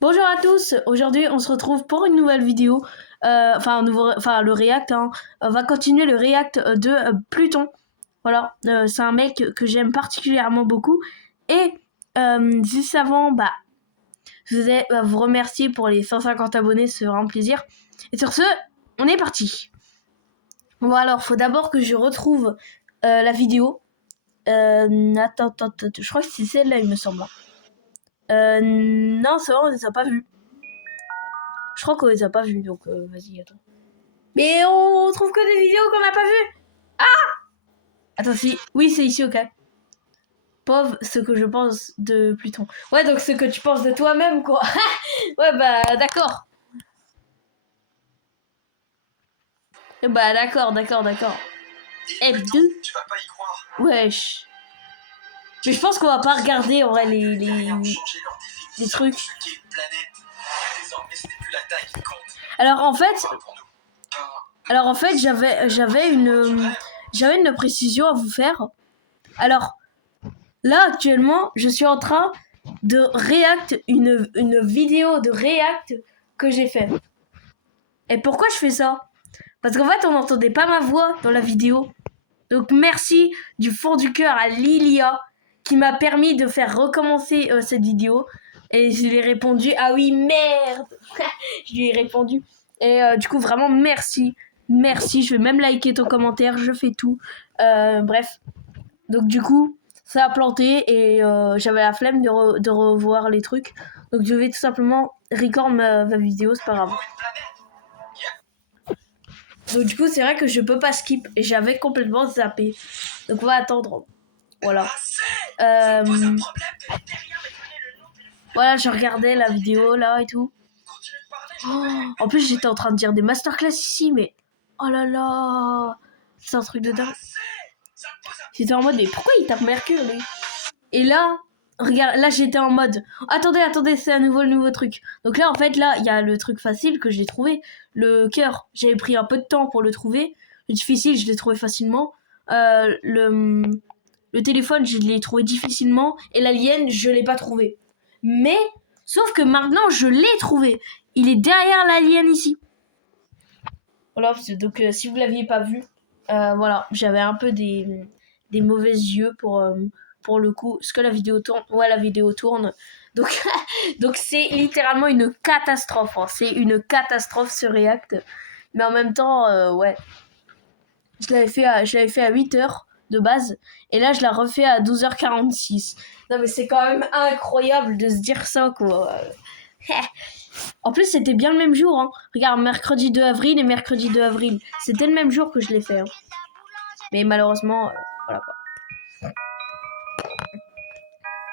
Bonjour à tous, aujourd'hui on se retrouve pour une nouvelle vidéo, le react, hein. On va continuer le react de Pluton. Voilà, c'est un mec que j'aime particulièrement beaucoup. Et juste avant, je voudrais vous remercier pour les 150 abonnés, c'est vraiment un plaisir. Et sur ce, on est parti. Bon alors, faut d'abord que je retrouve la vidéo. Attends, je crois que c'est celle-là il me semble. Non, c'est vrai, on les a pas vus. Je crois qu'on les a pas vus, donc vas-y, attends. Mais on trouve que des vidéos qu'on n'a pas vues. Attends, si. Oui, c'est ici, ok. Pauvre, ce que je pense de Pluton. Ouais, donc ce que tu penses de toi-même, quoi. Ouais, d'accord. D'accord. F2. Tu vas pas y croire. Wesh. Mais je pense qu'on va pas regarder en vrai les trucs. Alors en fait, j'avais une précision à vous faire. Alors là actuellement, je suis en train de react une vidéo de react que j'ai fait. Et pourquoi je fais ça? Parce qu'en fait, on n'entendait pas ma voix dans la vidéo. Donc merci du fond du cœur à Lilia qui m'a permis de faire recommencer cette vidéo. Et je lui ai répondu, ah oui, merde. Je lui ai répondu. Et du coup, vraiment, merci. Merci, je vais même liker ton commentaire, je fais tout. Bref. Donc du coup, ça a planté et j'avais la flemme de revoir les trucs. Donc je vais tout simplement record ma vidéo, c'est pas grave. Donc du coup, c'est vrai que je peux pas skip et j'avais complètement zappé. Donc on va attendre. Voilà. Voilà, je regardais la vidéo là et tout. Oh, en plus, j'étais en train de dire des masterclass ici, mais oh là là, c'est un truc de dingue. J'étais en mode, mais pourquoi il tape Mercure lui? Et là, regarde, là j'étais en mode, attendez, c'est à nouveau le nouveau truc. Donc là, en fait, là, il y a le truc facile que j'ai trouvé, le cœur. J'avais pris un peu de temps pour le trouver. Le difficile, je l'ai trouvé facilement. Le téléphone, je l'ai trouvé difficilement. Et l'alien, je l'ai pas trouvé. Mais, sauf que maintenant, je l'ai trouvé. Il est derrière l'alien ici. Voilà, donc si vous l'aviez pas vu, voilà, j'avais un peu des mauvais yeux pour le coup. Est-ce que la vidéo tourne? Ouais, la vidéo tourne. Donc, donc c'est littéralement une catastrophe. Hein. C'est une catastrophe ce react. Mais en même temps, ouais. Je l'avais fait à 8h de base. Et là, je la refais à 12h46. Non, mais c'est quand même incroyable de se dire ça, quoi. En plus, c'était bien le même jour. Hein. Regarde, mercredi 2 avril et mercredi 2 avril. C'était le même jour que je l'ai fait. Hein. Mais malheureusement, voilà quoi.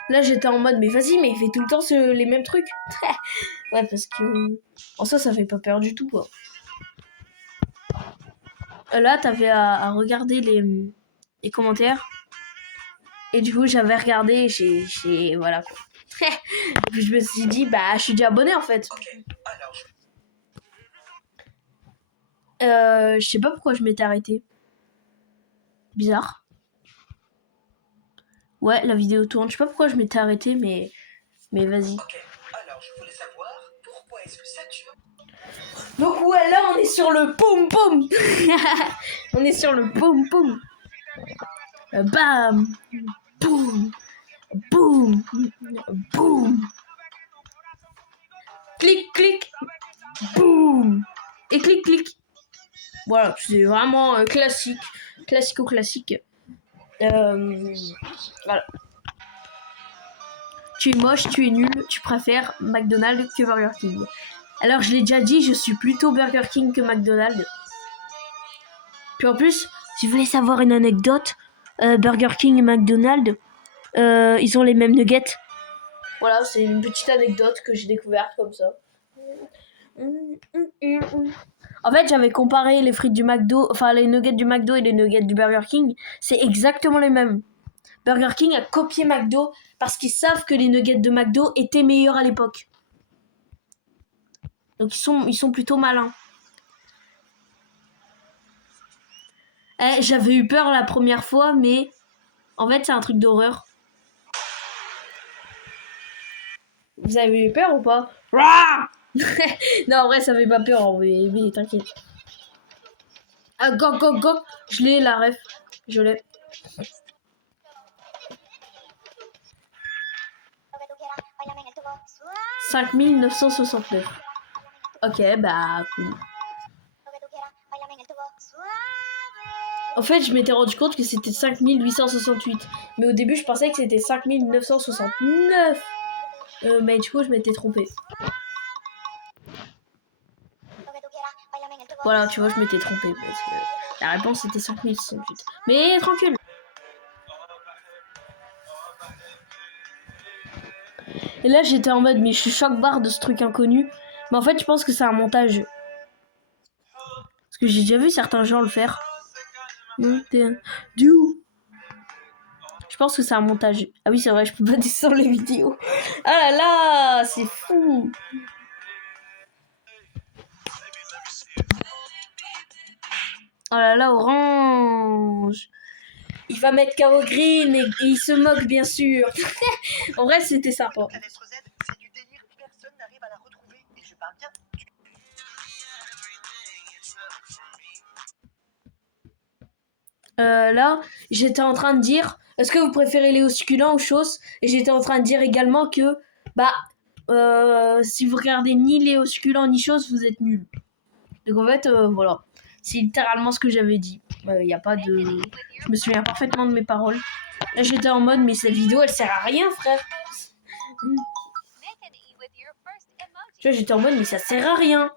Là, j'étais en mode, mais vas-y, mais fais tout le temps les mêmes trucs. Ouais, parce que en soi, ça fait pas peur du tout, quoi. Là, t'avais à regarder les commentaires. Et du coup, j'avais regardé, voilà quoi. Et puis je me suis dit, je suis déjà abonné en fait. Je sais pas pourquoi je m'étais arrêté. Bizarre. Ouais, la vidéo tourne. Je sais pas pourquoi je m'étais arrêté, mais vas-y. Ok, alors je voulais savoir pourquoi est-ce que Saturne... Donc ouais, là on est sur le poum poum. On est sur le poum poum. Bam, boum, boum, boum. Clic, clic, boum. Et clic, clic. Voilà, c'est vraiment classique. Classico-classique. Voilà. Tu es moche, tu es nul, tu préfères McDonald's que Burger King. Alors je l'ai déjà dit, je suis plutôt Burger King que McDonald's. Puis en plus, si vous voulez savoir une anecdote, Burger King et McDonald's, ils ont les mêmes nuggets. Voilà, c'est une petite anecdote que j'ai découverte comme ça. En fait, j'avais comparé les frites du McDo, enfin les nuggets du McDo et les nuggets du Burger King. C'est exactement les mêmes. Burger King a copié McDo parce qu'ils savent que les nuggets de McDo étaient meilleurs à l'époque. Donc ils sont plutôt malins. J'avais eu peur la première fois, mais en fait c'est un truc d'horreur. Vous avez eu peur ou pas? Rah non, en vrai, ça fait pas peur, hein, mais t'inquiète. Ah, go, go, go. Je l'ai, la ref. Je l'ai. 5969. Ok, bah, cool. En fait, je m'étais rendu compte que c'était 5868. Mais au début, je pensais que c'était 5969. Mais du coup, je m'étais trompée. Voilà, tu vois, je m'étais trompée. Parce que la réponse était 5068. Mais tranquille. Et là, j'étais en mode, mais je suis choc-barre de ce truc inconnu. Mais en fait, je pense que c'est un montage. Parce que j'ai déjà vu certains gens le faire. Du où? Je pense que c'est un montage. Ah oui, c'est vrai, je peux pas descendre les vidéos. Ah là là, c'est fou. Oh là là, Orange. Il va mettre KO Green et il se moque, bien sûr. En vrai, c'était sympa. La lettre Z, c'est du délire, personne n'arrive à la retrouver. Et je parle bien. Là, j'étais en train de dire, est-ce que vous préférez les succulents aux choses? Et j'étais en train de dire également que, si vous regardez ni les succulents ni choses, vous êtes nuls. Donc en fait, voilà. C'est littéralement ce que j'avais dit. Il y a pas de... Je me souviens parfaitement de mes paroles. Là, j'étais en mode, mais cette vidéo, elle sert à rien, frère. Tu vois, j'étais en mode, mais ça sert à rien.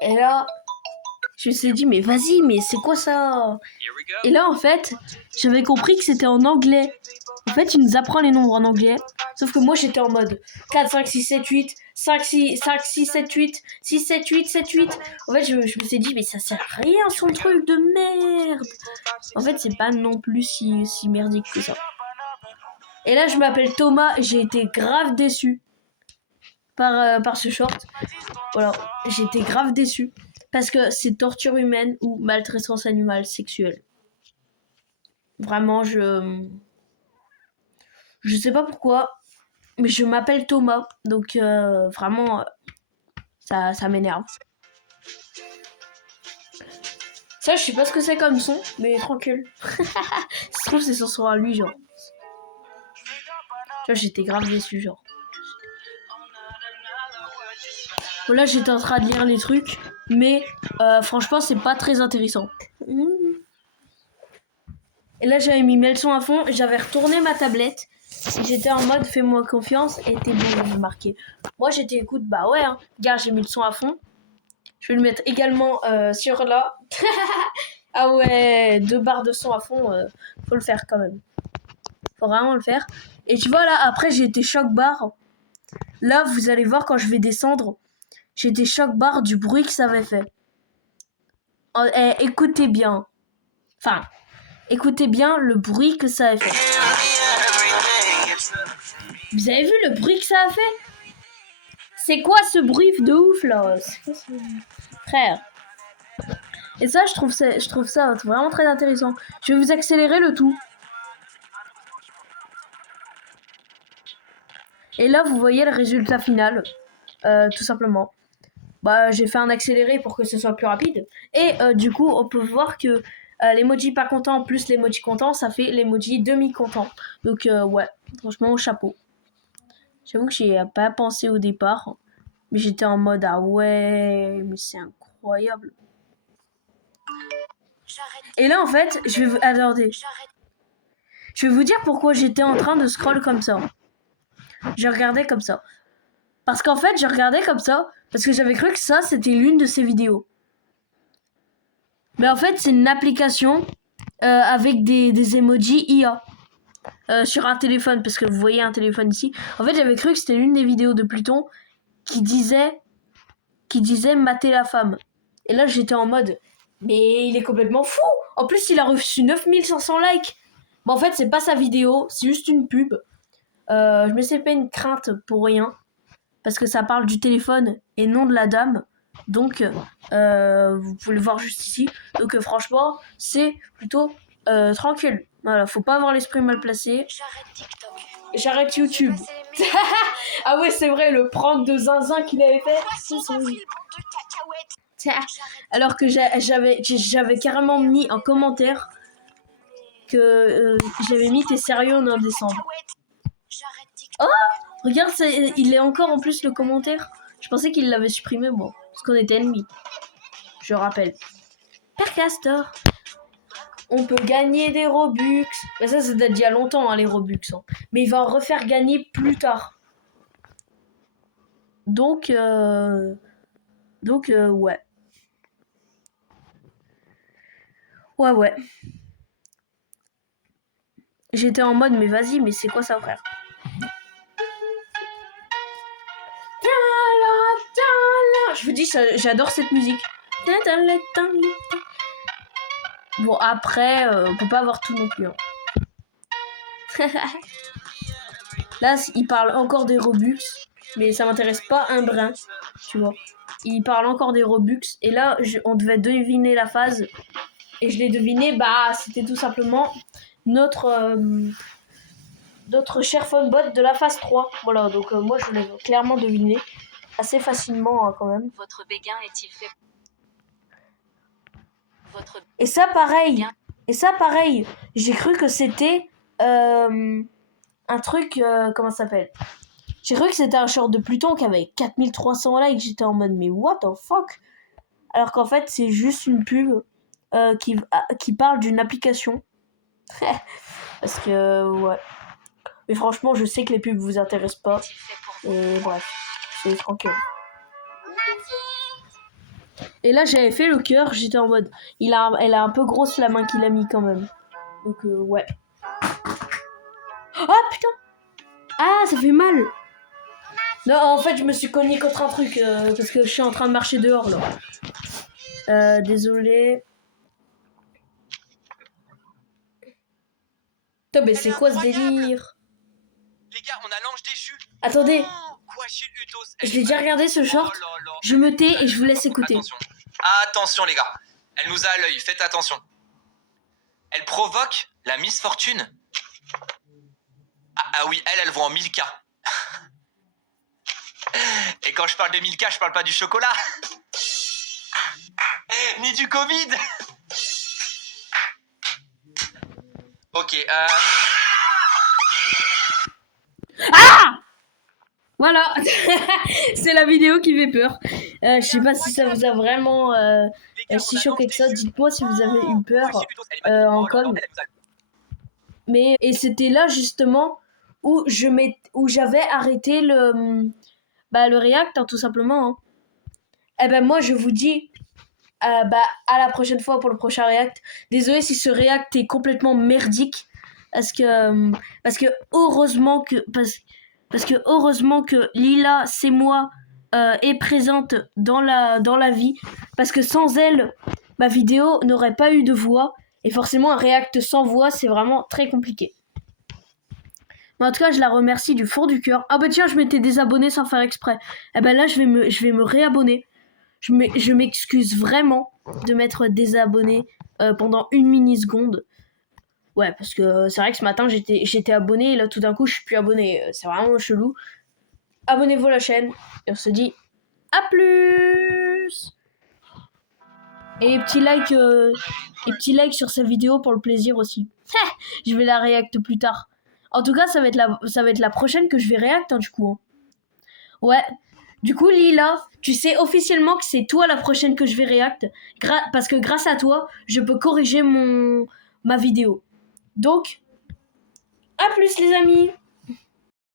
Et là, je me suis dit, mais vas-y, mais c'est quoi ça? Et là, en fait, j'avais compris que c'était en anglais. En fait, il nous apprend les nombres en anglais. Sauf que moi, j'étais en mode 4, 5, 6, 7, 8, 5, 6, 7, 8, 6, 7, 8, 7, 8. En fait, je me suis dit, mais ça sert à rien, son truc de merde. En fait, c'est pas non plus si merdique que ça. Et là, je m'appelle Thomas et j'ai été grave déçu par ce short. Voilà, j'ai été grave déçu. Parce que c'est torture humaine ou maltraitance animale sexuelle. Vraiment, je sais pas pourquoi, mais je m'appelle Thomas, donc vraiment, ça m'énerve. Ça, je sais pas ce que c'est comme son, mais tranquille. Ça se trouve, c'est son son à lui, genre. Tu vois, j'étais grave déçu, genre. Bon, là, j'étais en train de lire les trucs, mais franchement, c'est pas très intéressant. Et là, j'avais mis le son à fond, j'avais retourné ma tablette. J'étais en mode fais-moi confiance et t'es bon, j'ai marqué. Moi j'étais écoute, bah ouais, hein. Regarde, j'ai mis le son à fond. Je vais le mettre également sur là. Ah ouais, 2 barres de son à fond, faut le faire quand même. Faut vraiment le faire. Et tu vois là, après j'ai été choc barre. Là, vous allez voir quand je vais descendre, j'ai été choc barre du bruit que ça avait fait. Oh, écoutez bien. Enfin, écoutez bien le bruit que ça a fait. Vous avez vu le bruit que ça a fait? C'est quoi ce bruit de ouf là? Frère. Et ça, je trouve ça vraiment très intéressant. Je vais vous accélérer le tout. Et là, vous voyez le résultat final. Tout simplement. Bah, j'ai fait un accéléré pour que ce soit plus rapide. Et du coup, on peut voir que l'emoji pas content plus l'emoji content, ça fait l'emoji demi-content. Donc, ouais, franchement, au chapeau. J'avoue que j'y ai pas pensé au départ. Mais j'étais en mode, ah ouais, mais c'est incroyable. Et là, en fait, je vais vous dire pourquoi j'étais en train de scroll comme ça. Je regardais comme ça. Parce qu'en fait, je regardais comme ça parce que j'avais cru que ça, c'était l'une de ces vidéos. Mais en fait, c'est une application avec des emojis IA. Sur un téléphone, parce que vous voyez un téléphone ici. En fait, j'avais cru que c'était l'une des vidéos de Pluton qui disait mater la femme. Et là, j'étais en mode, mais il est complètement fou. En plus, il a reçu 9500 likes. Mais en fait, c'est pas sa vidéo, c'est juste une pub. Je me suis fait une crainte pour rien. Parce que ça parle du téléphone et non de la dame. Donc, vous pouvez le voir juste ici. Donc, franchement, c'est plutôt tranquille. Voilà, faut pas avoir l'esprit mal placé. J'arrête YouTube. Ah ouais, c'est vrai, le prank de zinzin qu'il avait fait. Alors que j'avais carrément mis en commentaire que j'avais mis t'es sérieux en décembre. Oh, regarde, il est encore en plus le commentaire. Je pensais qu'il l'avait supprimé, bon, parce qu'on était ennemis. Je rappelle. Père Castor. On peut gagner des Robux. Mais ça date d'il y a longtemps, hein, les Robux. Hein. Mais il va en refaire gagner plus tard. Donc, ouais. Ouais. J'étais en mode, mais vas-y, mais c'est quoi ça, frère? Je vous dis, j'adore cette musique. Bon, après, on peut pas avoir tout non plus. Hein. Là, il parle encore des Robux, mais ça m'intéresse pas un brin, tu vois. Il parle encore des Robux, et là, on devait deviner la phase, et je l'ai deviné, bah, c'était tout simplement notre cher phonebot de la phase 3. Voilà, donc moi, je l'ai clairement deviné, assez facilement, hein, quand même. Votre béguin est-il fait? Et ça, pareil, j'ai cru que c'était un truc, comment ça s'appelle? J'ai cru que c'était un short de Pluton qui avait 4300 likes. J'étais en mode, mais what the fuck? Alors qu'en fait, c'est juste une pub qui parle d'une application. Parce que, ouais. Mais franchement, je sais que les pubs vous intéressent pas. Et bref, c'est tranquille. Et là, j'avais fait le cœur. J'étais en mode, elle a un peu grosse la main qu'il a mis quand même. Donc, ouais. Oh putain! Ah, ça fait mal! Non, en fait, je me suis cogné contre un truc parce que je suis en train de marcher dehors là. Désolé. Putain, mais c'est quoi ce délire? Les gars, on a l'ange déchu. Attendez. Je l'ai déjà regardé ce short. Je me tais et je vous laisse écouter. Attention les gars. Elle nous a à l'œil, faites attention. Elle provoque la misfortune. Ah oui, elle voit en 1000K. Et quand je parle de 1000K, je parle pas du chocolat. Ni du Covid. Ok, Ah! Voilà. C'est la vidéo qui fait peur. Je sais pas si ça vous a vraiment si choqué que ça. Dites-moi si vous avez eu peur en com. Mais et c'était là justement où j'avais arrêté le react, hein, tout simplement. Hein. Eh ben moi je vous dis à la prochaine fois pour le prochain react. Désolé si ce react est complètement merdique parce que heureusement que Lila, c'est moi, est présente dans la vie. Parce que sans elle, ma vidéo n'aurait pas eu de voix. Et forcément, un react sans voix, c'est vraiment très compliqué. Mais en tout cas, je la remercie du fond du cœur. Ah bah tiens, je m'étais désabonné sans faire exprès. Eh ben là, je vais me réabonner. Je m'excuse vraiment de m'être désabonné pendant une mini-seconde. Ouais, parce que c'est vrai que ce matin, j'étais abonné et là, tout d'un coup, je suis plus abonné. C'est vraiment chelou. Abonnez-vous à la chaîne et on se dit à plus. Et petit like sur cette vidéo pour le plaisir aussi. Je vais la react plus tard. En tout cas, ça va être la prochaine que je vais react, hein, du coup. Hein. Ouais. Du coup, Lila, tu sais officiellement que c'est toi la prochaine que je vais react. Parce que grâce à toi, je peux corriger ma vidéo. Donc, à plus les amis.